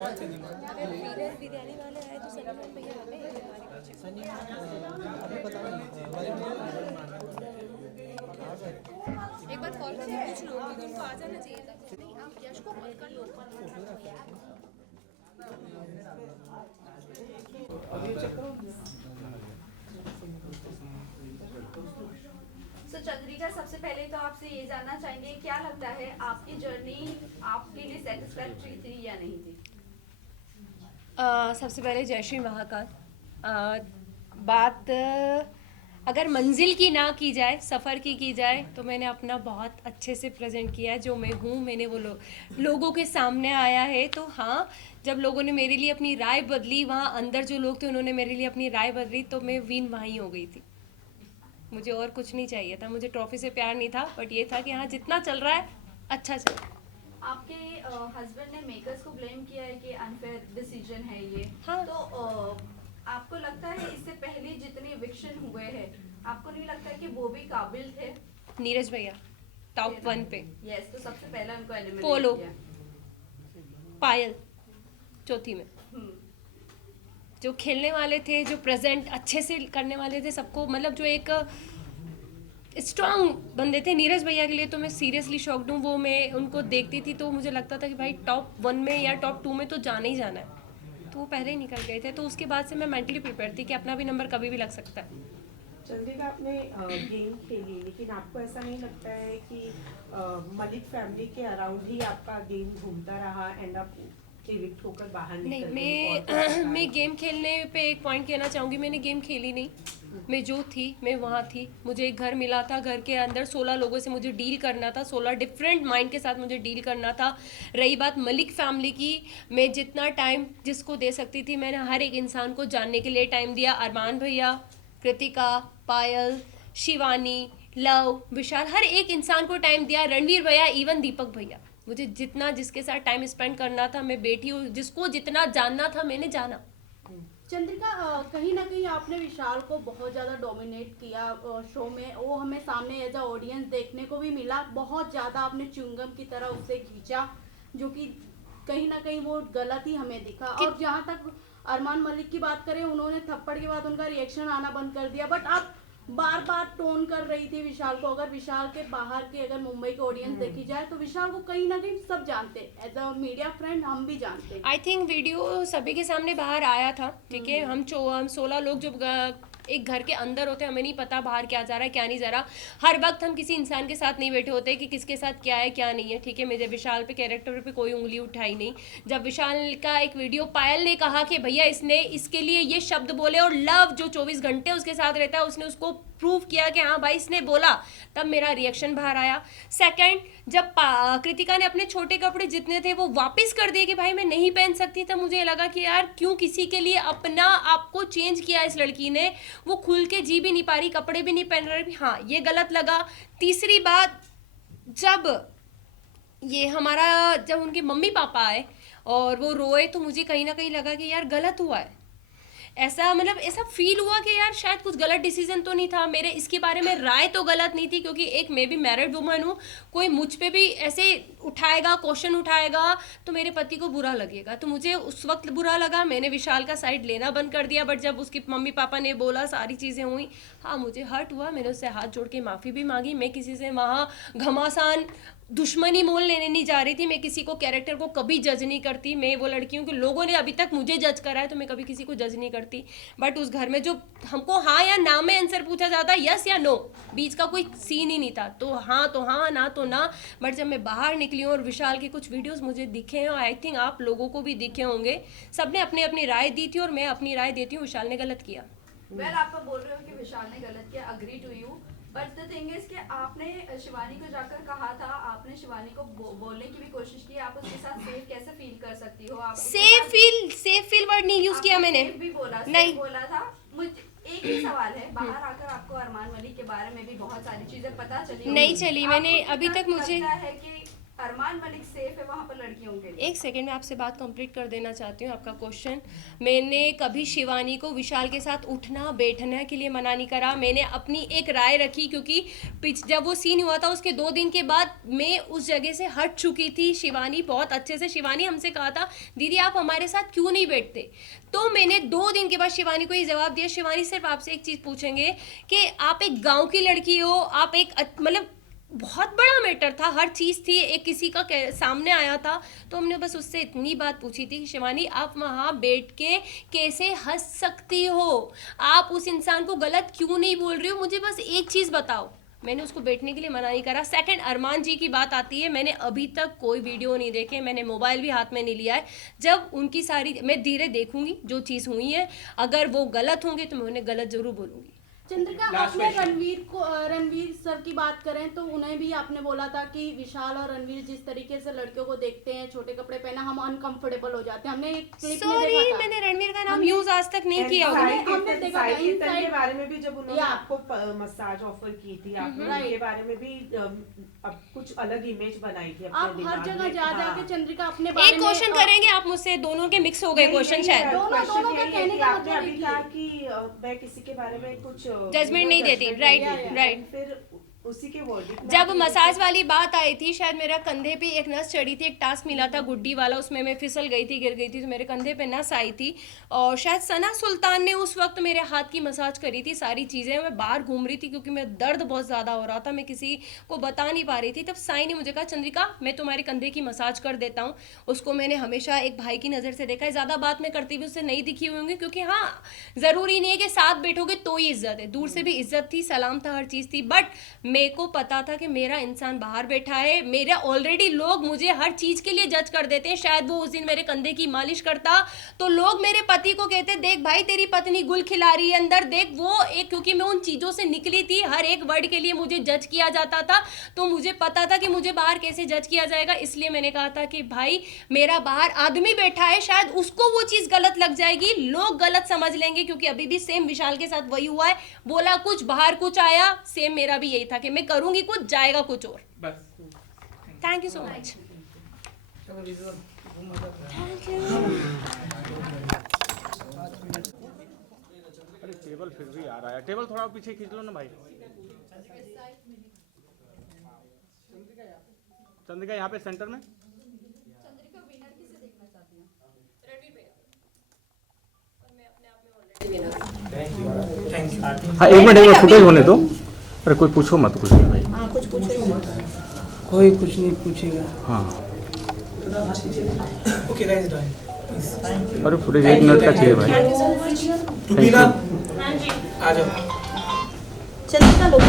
वीरज बिरयानी वाले आए तो सनी मान भैया आ गए हमारे पीछे। सनी अभी पता नहीं एक बार कॉल करके पूछ लो क्योंकि उनको आ जाना चाहिए था। नहीं आप यश को कॉल कर लो। अभी चेक करो। सो चंद्रिका, सबसे पहले तो आपसे ये जानना चाहेंगे, क्या लगता है आपकी जर्नी आपके लिए सेटिस्फैक्टरी थी या नहीं थी? सबसे पहले जय श्री महाकाल। बात अगर मंजिल की ना की जाए, सफ़र की जाए तो मैंने अपना बहुत अच्छे से प्रेजेंट किया है। जो मैं हूँ मैंने वो लोगों के सामने आया है। तो हाँ, जब लोगों ने मेरे लिए अपनी राय बदली, वहाँ अंदर जो लोग थे उन्होंने मेरे लिए अपनी राय बदली, तो मैं विन वहीं हो गई थी। मुझे और कुछ नहीं चाहिए था। मुझे ट्रॉफी से प्यार नहीं था, बट ये था कि हाँ, जितना चल रहा है अच्छा चल रहा है। आपके हस्बैंड ने मेकर्स को ब्लेम किया है कि अनफेयर डिसीजन है ये। हाँ। तो आपको लगता है इससे पहले जितने इविक्शन हुए हैं, आपको नहीं लगता है कि वो भी काबिल थे? नीरज भैया टॉप 1 पे। यस, तो सबसे पहले उनको एलिमिनेट पोलो, किया। पायल चौथी में। जो खेलने वाले थे, जो प्रेजेंट अच्छे से करने वाले थे सबको, मतलब जो एक स्ट्रांग बंदे थे, नीरज भैया के लिए तो मैं सीरियसली शॉक्ड हूँ। वो मैं उनको देखती थी तो मुझे लगता था कि भाई टॉप 1 में या टॉप 2 में तो जाना ही जाना है। तो वो पहले ही निकल गए थे, तो उसके बाद से मैं मेंटली प्रिपेयर थी कि अपना भी नंबर कभी भी लग सकता है। चंद्रिका, आपने गेम खेली, लेकिन आपको ऐसा नहीं लगता है कि मलिक फैमिली के अराउंड ही आपका गेम घूमता रहा, एंड आप इविक्ट होकर बाहर नहीं, निकल गई? मैं गेम खेलने पे एक पॉइंट कहना चाहूँगी। मैंने गेम खेली नहीं। मैं जो थी मैं वहाँ थी। मुझे एक घर मिला था, घर के अंदर 16 लोगों से मुझे डील करना था, 16 डिफरेंट माइंड के साथ मुझे डील करना था। रही बात मलिक फैमिली की, मैं जितना टाइम जिसको दे सकती थी मैंने हर एक इंसान को जानने के लिए टाइम दिया। अरमान भैया, कृतिका, पायल, शिवानी, लव, विशाल, हर एक इंसान को टाइम दिया। रणवीर भैया, इवन दीपक भैया, मुझे जितना जिसके साथ टाइम स्पेंड करना था, मैं बेटी हूँ, जिसको जितना जानना था मैंने जाना। चंद्रिका, कहीं ना कहीं आपने विशाल को बहुत ज़्यादा डोमिनेट किया शो में। वो हमें सामने एज अ ऑडियंस देखने को भी मिला। बहुत ज़्यादा आपने च्युइंगम की तरह उससे खींचा, जो कि कहीं ना कहीं वो गलत ही हमें दिखा। और जहाँ तक अरमान मलिक की बात करें, उन्होंने थप्पड़ के बाद उनका रिएक्शन आना बंद कर दिया, बट आप बार बार टोन कर रही थी विशाल को। अगर विशाल के बाहर के, अगर मुंबई के ऑडियंस देखी जाए, तो विशाल को कहीं ना कहीं सब जानते, एज अ मीडिया फ्रेंड हम भी जानते। आई थिंक वीडियो सभी के सामने बाहर आया था, ठीक है। हम 16 लोग जो एक घर के अंदर होते हैं, हमें नहीं पता बाहर क्या जा रहा है क्या नहीं जा रहा। हर वक्त हम किसी इंसान के साथ नहीं बैठे होते कि किसके साथ क्या है क्या नहीं है, ठीक है। मुझे विशाल पे, कैरेक्टर पे कोई उंगली उठाई नहीं। जब विशाल का एक वीडियो पायल ने कहा कि भैया इसने इसके लिए ये शब्द बोले, और लव जो 24 घंटे उसके साथ रहता है उसने उसको प्रूव किया कि हाँ भाई इसने बोला, तब मेरा रिएक्शन बाहर आया। सेकंड, जब कृतिका ने अपने छोटे कपड़े जितने थे वो वापस कर दिए कि भाई मैं नहीं पहन सकती, तब मुझे लगा कि यार क्यों किसी के लिए अपना आप को चेंज किया इस लड़की ने। वो खुल के जी भी नहीं पा रही, कपड़े भी नहीं पहन रही, हाँ ये गलत लगा। तीसरी बात, जब ये हमारा जब उनके मम्मी पापा आए और वो रोए, तो मुझे कहीं ना कहीं लगा कि यार गलत हुआ है। ऐसा मतलब ऐसा फील हुआ कि यार शायद कुछ गलत डिसीजन तो नहीं था मेरे। इसके बारे में राय तो गलत नहीं थी, क्योंकि एक मैं भी मैरिड वुमन हूँ। कोई मुझ पे भी ऐसे उठाएगा, क्वेश्चन उठाएगा, तो मेरे पति को बुरा लगेगा। तो मुझे उस वक्त बुरा लगा, मैंने विशाल का साइड लेना बंद कर दिया। बट जब उसके मम्मी पापा ने बोला, सारी चीज़ें हुई, हाँ मुझे हर्ट हुआ। मैंने उससे हाथ जोड़ के माफ़ी भी मांगी। मैं किसी से वहाँ घमासान दुश्मनी मोल लेने नहीं जा रही थी। मैं किसी को, कैरेक्टर को कभी जज नहीं करती। मैं वो लड़की हूँ कि लोगों ने अभी तक मुझे जज करा है, तो मैं कभी किसी को जज नहीं करती। बट उस घर में जो हमको हाँ या ना में आंसर पूछा जाता, यस या नो, बीच का कोई सीन ही नहीं था। तो हाँ, ना तो ना। बट जब मैं बाहर निकली हूँ और विशाल के कुछ वीडियोस मुझे दिखे हैं, और आई थिंक आप लोगों को भी दिखे होंगे, सबने अपनी अपनी राय दी थी, और मैं अपनी राय देती हूँ विशाल ने गलत किया। वेल, आप तो बोल रहे हो कि विशाल ने गलत किया, agree to you, but the thing is कि आपने शिवानी को जाकर कहा था, आपने शिवानी को बोलने की भी कोशिश की, आप उसके साथ सेफ कैसे फील कर सकती हो? आप सेफ फील वर्ड नहीं यूज किया मैंने। भी बोला, नहीं बोला था। मुझे एक ही सवाल है, बाहर आकर आपको अरमान मलिक के बारे में भी बहुत सारी चीजें पता चली, नहीं चली। मैंने अभी तक मुझे लगता है कि अरमान मलिक सेफ है वहाँ पर लड़कियों के लिए? एक सेकंड में आपसे बात कंप्लीट कर देना चाहती हूँ आपका क्वेश्चन। मैंने कभी शिवानी को विशाल के साथ उठना बैठने के लिए मना नहीं करा। मैंने अपनी एक राय रखी, क्योंकि जब वो सीन हुआ था उसके 2 दिन के बाद मैं उस जगह से हट चुकी थी। शिवानी बहुत अच्छे से, शिवानी हमसे कहा था दीदी आप हमारे साथ क्यों नहीं बैठते, तो मैंने 2 दिन के बाद शिवानी को ये जवाब दिया, शिवानी सिर्फ आपसे एक चीज़ पूछेंगे कि आप एक गाँव की लड़की हो, आप एक मतलब बहुत बड़ा मैटर था, हर चीज़ थी, एक किसी का सामने आया था, तो हमने बस उससे इतनी बात पूछी थी कि शिवानी आप वहाँ बैठ के कैसे हंस सकती हो, आप उस इंसान को गलत क्यों नहीं बोल रही हो, मुझे बस एक चीज़ बताओ। मैंने उसको बैठने के लिए मना नहीं करा। सेकंड, अरमान जी की बात आती है, मैंने अभी तक कोई वीडियो नहीं देखे, मैंने मोबाइल भी हाथ में नहीं लिया है। जब उनकी सारी मैं धीरे देखूंगी जो चीज़ हुई है, अगर वो गलत होंगे तो मैं उन्हें गलत जरूर बोलूँगी। चंद्रिका, आपने रणवीर सर की बात करें तो उन्हें भी आपने बोला था कि विशाल और रणवीर जिस तरीके से लड़कियों को देखते हैं, छोटे कपड़े पहना, हम अनकंफर्टेबल हो जाते हैं। हमने एक क्लिप में देखा था। मैंने रणवीर का नाम यूज आज तक नहीं किया होगा। हमने देखा था साई के बारे में भी जब उन्होंने या। आपको मसाज ऑफर की थी, आपने उनके बारे में भी अब कुछ अलग इमेज बनाई थी अपने आप हर दिमाग जगह में। जा हाँ। के चंद्रिका अपने बारे एक में क्वेश्चन करेंगे आप मुझसे, दोनों के मिक्स हो गए क्वेश्चन शायद। दोनों का कहने का आपने मतलब अभी एक ही कहा है। कि मैं किसी के बारे में कुछ जजमेंट नहीं देती, राइट राइट। फिर उसी के वर्डिक्ट में जब आपने मसाज वाली बात आई थी, शायद मेरा कंधे पे एक नस चढ़ी थी, एक टास्क मिला था गुड्डी वाला, उसमें मैं फिसल गई थी, गिर गई थी, तो मेरे कंधे पे नस आई थी, और शायद सना सुल्तान ने उस वक्त मेरे हाथ की मसाज करी थी। सारी चीज़ें, मैं बाहर घूम रही थी क्योंकि मेरा दर्द बहुत ज़्यादा हो रहा था, मैं किसी को बता नहीं पा रही थी। तब साई ने मुझे कहा चंद्रिका मैं तुम्हारे कंधे की मसाज कर देता हूँ। उसको मैंने हमेशा एक भाई की नज़र से देखा है, ज़्यादा बात मैं करती हुई उससे नहीं दिखी होंगी, क्योंकि हाँ ज़रूरी नहीं है कि साथ बैठोगे तो ही इज्जत है, दूर से भी इज्जत थी, सलाम था, हर चीज़ थी। बट मेरे को पता था कि मेरा इंसान बाहर बैठा है, मेरा ऑलरेडी लोग मुझे हर चीज़ के लिए जज कर देते हैं। शायद वो उस दिन मेरे कंधे की मालिश करता तो लोग मेरे पति को कहते देख भाई तेरी पत्नी गुल खिला रही है अंदर देख, वो एक, क्योंकि मैं उन चीज़ों से निकली थी, हर एक वर्ड के लिए मुझे जज किया जाता था, तो मुझे पता था कि मुझे बाहर कैसे जज किया जाएगा। इसलिए मैंने कहा था कि भाई मेरा बाहर आदमी बैठा है, शायद उसको वो चीज़ गलत लग जाएगी, लोग गलत समझ लेंगे, क्योंकि अभी भी सेम विशाल के साथ वही हुआ है, बोला कुछ बाहर कुछ आया, सेम मेरा भी यही था कि मैं करूंगी कुछ जाएगा कुछ और। बस थैंक यू सो मच। चलो विजुअल अरे टेबल फिर भी आ रहा है, टेबल थोड़ा पीछे खींच लो ना भाई। चंद्रिका यहाँ पे सेंटर में। Thank you. हाँ एक मिनट फुटेज होने दो। अरे कोई पूछो मत कुछ नहीं भाई। कोई कुछ नहीं पूछेगा। हाँ ओके गाइस डन। अरे फुटेज 1 मिनट का चाहिए भाई। रुबीना आ जाओ। चंद्रिका लोग